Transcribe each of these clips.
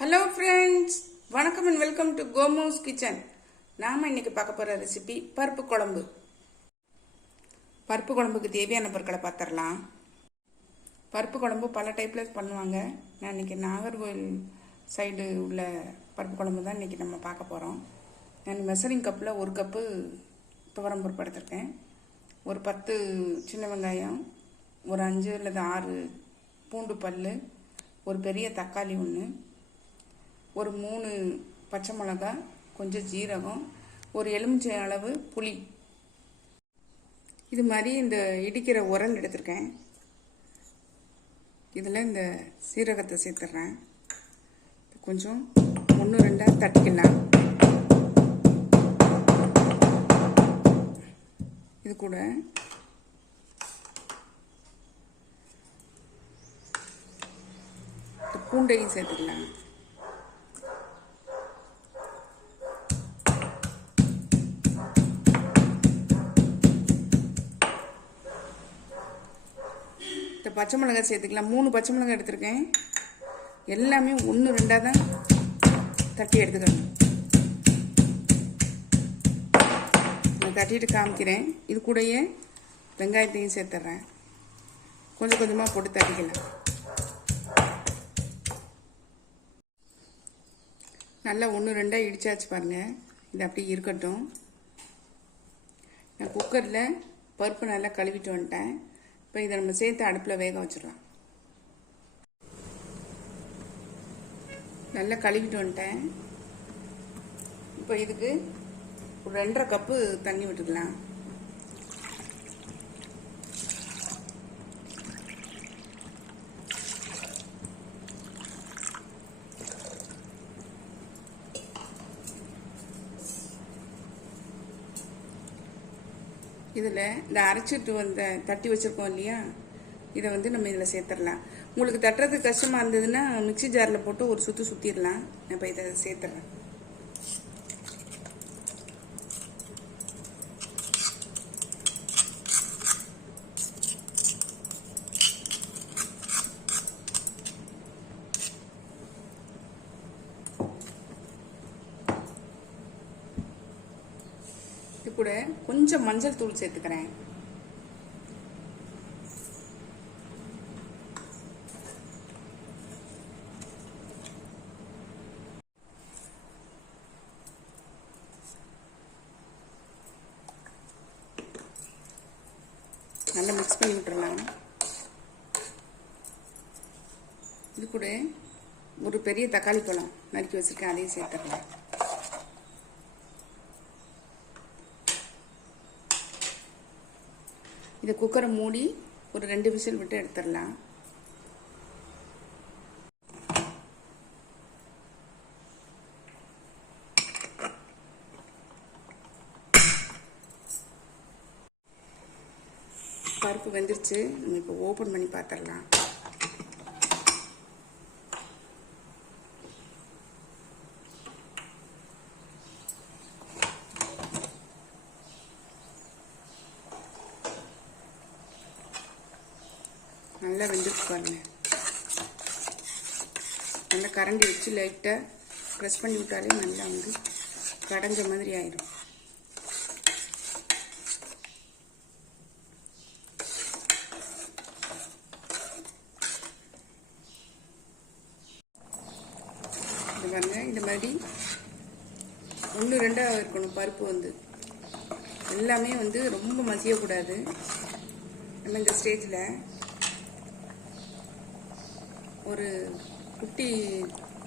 Hello friends, வணக்கம் and welcome to கோமோஸ் kitchen. நாம் இன்னைக்கு பார்க்க போகிற ரெசிபி பருப்பு குழம்பு. பருப்பு குழம்புக்கு தேவையான பொருட்களை பார்த்துடலாம். பருப்பு குழம்பு பல டைப்பில் பண்ணுவாங்க. நான் இன்றைக்கி நாகர்கோவில் சைடு உள்ள பருப்பு குழம்பு தான் இன்றைக்கி நம்ம பார்க்க போகிறோம். நான் மெஷரிங் கப்பில் 1 கப்பு துவரம் பருப்பு எடுத்திருக்கேன். ஒரு 10 சின்ன வெங்காயம், ஒரு 5 அல்லது 6 பூண்டு பல், ஒரு பெரிய தக்காளி ஒன்று, ஒரு 3 பச்சை மிளகாய், கொஞ்சம் ஜீரகம், ஒரு எலுமிச்சை அளவு புளி. இது மாதிரி இந்த இடிக்கிற உரல் எடுத்திருக்கேன். இதில் இந்த சீரகத்தை சேர்த்துட்றேன். கொஞ்சம் 1-2 தட்டிக்கலாம். இது கூட பூண்டையும் சேர்த்துக்கலாம். பச்சை மிளகாய் சேர்த்துக்கலாம். 3 பச்சை மிளகாய் எடுத்திருக்கேன். எல்லாமே 1-2 தான் தட்டி எடுத்துக்கணும். நான் தட்டிட்டு காமிக்கிறேன். இது கூடயே வெங்காயத்தையும் சேர்த்துட்றேன். கொஞ்சம் கொஞ்சமாக போட்டு தட்டிக்கலாம். நல்லா 1-2 இடிச்சாச்சு பாருங்கள். இது அப்படியே இருக்கட்டும். நான் குக்கரில் பருப்பு நல்லா கழுவிட்டு வந்துட்டேன். இப்போ இதை நம்ம சேர்த்து அடுப்பில் வேக வச்சிடலாம். நல்லா கழுவிட்டு வந்துட்டேன். இப்போ இதுக்கு ஒரு 2.5 கப்பு தண்ணி விட்டுக்கலாம். இதில் இந்த அரைச்சிட்டு வந்த தட்டி வச்சுருக்கோம் இல்லையா, இதை வந்து நம்ம இதில் சேர்த்துடலாம். உங்களுக்கு தட்டுறதுக்கு கஷ்டமாக இருந்ததுன்னா மிக்சி ஜாரில் போட்டு ஒரு சுற்று சுற்றிடலாம். நான் இப்போ இதை சேர்த்துட்றேன். இது கூட கொஞ்சம் மஞ்சள் தூள் சேர்த்துக்கிறேன். நல்லா மிக்ஸ் பண்ணி விட்டுறலாம். இது கூட ஒரு பெரிய தக்காளி பழம் நறுக்கி வச்சிருக்கேன், அதையும் சேர்த்துக்கலாம். இதை குக்கரை மூடி ஒரு 2 விசில் விட்டு எடுத்துடலாம். பருப்பு வெந்துருச்சு. நம்ம இப்போ ஓப்பன் பண்ணி பார்த்துடலாம். நல்லா வெந்துருச்சு பாருங்க. நல்லா கரண்டி வச்சு லைட்டாக ப்ரெஸ் பண்ணி விட்டாலே நல்லா வந்து கடைஞ்ச மாதிரி ஆயிடும். இது பாருங்க, இந்த மாதிரி 1-2 இருக்கணும். பருப்பு வந்து எல்லாமே வந்து ரொம்ப மசியக்கூடாது. நம்ம இந்த ஸ்டேஜில் ஒரு குட்டி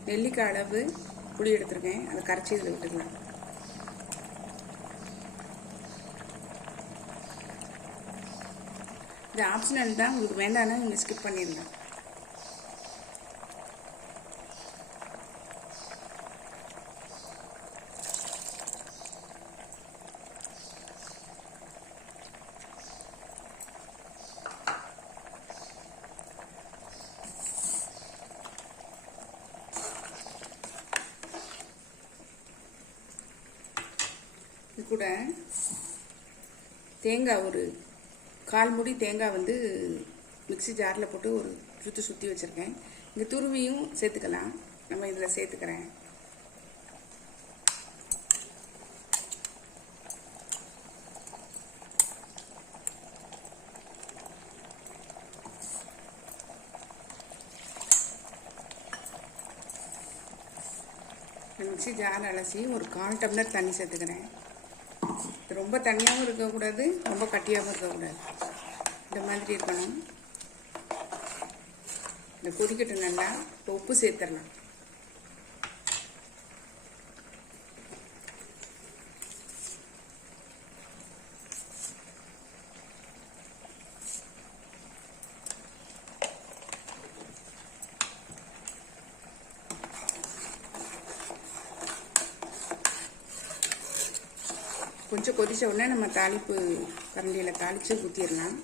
நெல்லிக்காய் அளவு புளி எடுத்துருக்கேன். அதை கரைச்சி இதில் விட்டுக்கலாம். இது ஆப்ஷனல் தான், உங்களுக்கு வேண்டாம்னா நீங்கள் ஸ்கிப் பண்ணிடலாம். இது கூட தேங்காய் ஒரு 1/4 மூடி தேங்காய் வந்து மிக்சி ஜாரில் போட்டு ஒரு சுற்றி வச்சுருக்கேன். இந்த துருவியும் சேர்த்துக்கலாம். நம்ம இதில் சேர்த்துக்கிறேன். மிக்ஸி ஜார் அலசி ஒரு 1/4 டம்ளர் தண்ணி சேர்த்துக்கிறேன். ரொம்ப தண்ணியாகவும் இருக்கக்கூடாது, ரொம்ப கட்டியாகவும் இருக்கக்கூடாது. இந்த மாதிரி இருக்கணும். இந்த கொதிக்கட்டு நல்லா. உப்பு சேர்த்துடலாம். கொஞ்சம் கொதிச்ச உடனே நம்ம தாளிப்பு கரண்டியில் தாளித்து ஊற்றிடலாம்.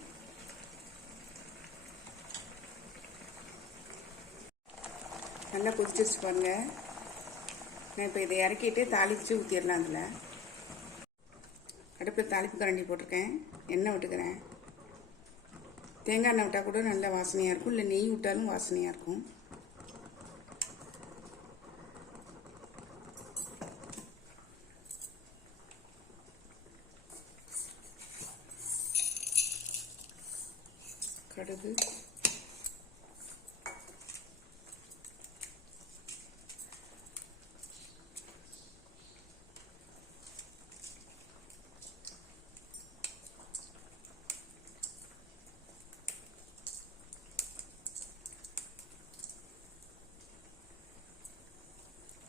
நல்லா கொதிச்சிருச்சு பாருங்க. நான் இப்போ இதை இறக்கிட்டு தாளித்து ஊற்றிடலாம். அதில் அடுப்பில் தாளிப்பு கரண்டி போட்டிருக்கேன். எண்ணெய் விட்டுக்கிறேன். தேங்காய் எண்ணெய் விட்டால் கூட நல்ல வாசனையாக இருக்கும், இல்லை நெய் விட்டாலும் வாசனையாக இருக்கும். கடுகு,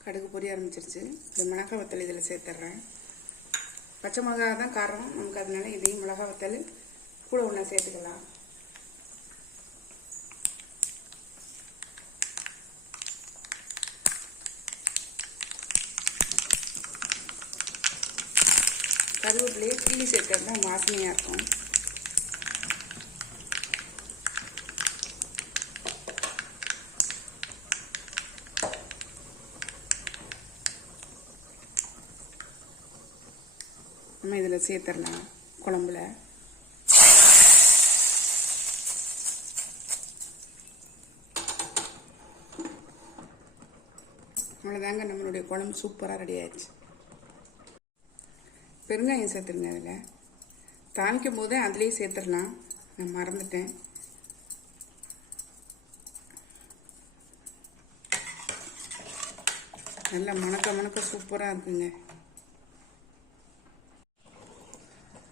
கடுகு பொரிய ஆரம்பிச்சிருச்சு. இந்த மிளகாய் வத்தல் இதில் சேர்த்துட்றேன். பச்சை மிளகா தான் காரம் நமக்கு, அதனால இதையும் மிளகாய் வத்தல் கூட ஒன்றா சேர்த்துக்கலாம். கருவேப்பிலையே கிள்ளி சேர்க்கறது தான் வாசனையாக இருக்கும். நம்ம இதில் சேர்த்துடலாம் குழம்புல. அவ்வளோதாங்க, நம்மளுடைய குழம்பு சூப்பராக ரெடி ஆயிடுச்சு. பெருங்காயம் சேர்த்துருங்க. அதில் தாளிக்கும் போதே அதுலேயே சேர்த்துடலாம், நான் மறந்துட்டேன். நல்லா மணக்க சூப்பராக இருக்குங்க.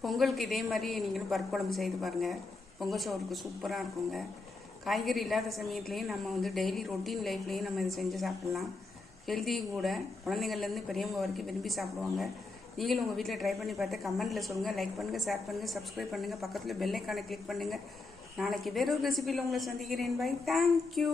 பொங்கலுக்கு இதே மாதிரி நீங்களும் பருப்பு குழம்பு செய்து பாருங்கள். பொங்கல் சோறுக்கு சூப்பராக இருக்குங்க. காய்கறி இல்லாத சமயத்துலேயும் நம்ம டெய்லி ரொட்டீன் லைஃப்லேயும் நம்ம இதை செஞ்சு சாப்பிட்லாம். ஹெல்த்தியும் கூட. குழந்தைங்கள்லேருந்து பெரியவங்க வரைக்கும் விரும்பி சாப்பிடுவாங்க. நீங்களும் உங்கள் வீட்டில் ட்ரை பண்ணி பார்த்து கமெண்ட்டில் சொல்லுங்கள். லைக் பண்ணுங்கள், ஷேர் பண்ணுங்கள், சப்ஸ்கிரைப் பண்ணுங்கள், பக்கத்தில் பெல் ஐக்கானை கிளிக் பண்ணுங்கள். நாளைக்கு வேறொரு ரெசிபியில் உங்களை சந்திக்கிறேன். பை. தேங்க்யூ.